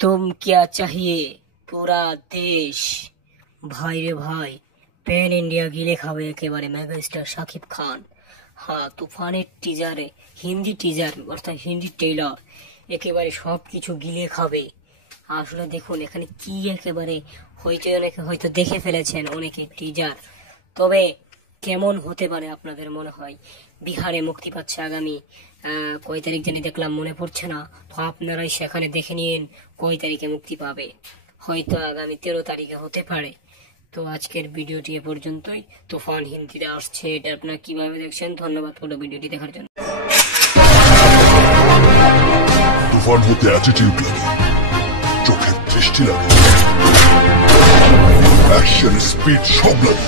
तुम क्या चाहिए पूरा देश ভাই রে ভাই প্যান ইন্ডিয়া গিলে খাবে একেবারে মেগা স্টার শাকিব খান। হ্যাঁ, তুফানের টিজারে হিন্দি টিজার অর্থাৎ হিন্দি ট্রেলার একেবারে সব কিছু গিলে খাবে। আসলে দেখুন এখানে কি একেবারে হইতে অনেকে হয়তো দেখে ফেলেছেন অনেকে টিজার, তবে কেমন হতে পারে আপনাদের মনে হয়? বিহারে মুক্তি পাচ্ছে আগামী কয় তারিখ জানি দেখলাম মনে পড়ছে না, তো আপনারাই সেখানে দেখে নিন কয় তারিখে মুক্তি পাবে। হয়তো আগামী 13 তারিখে হতে পারে। তো আজকের ভিডিওটি এ পর্যন্তই। তুফান হিন্দিতে আসছে, এটা আপনারা কিভাবে দেখছেন? ধন্যবাদ পুরো ভিডিওটি দেখার জন্য। তুফান হতে অ্যাটিটিউড লাগে, চোখের দৃষ্টি লাগে, অ্যাকশন স্পিড সব লাগে।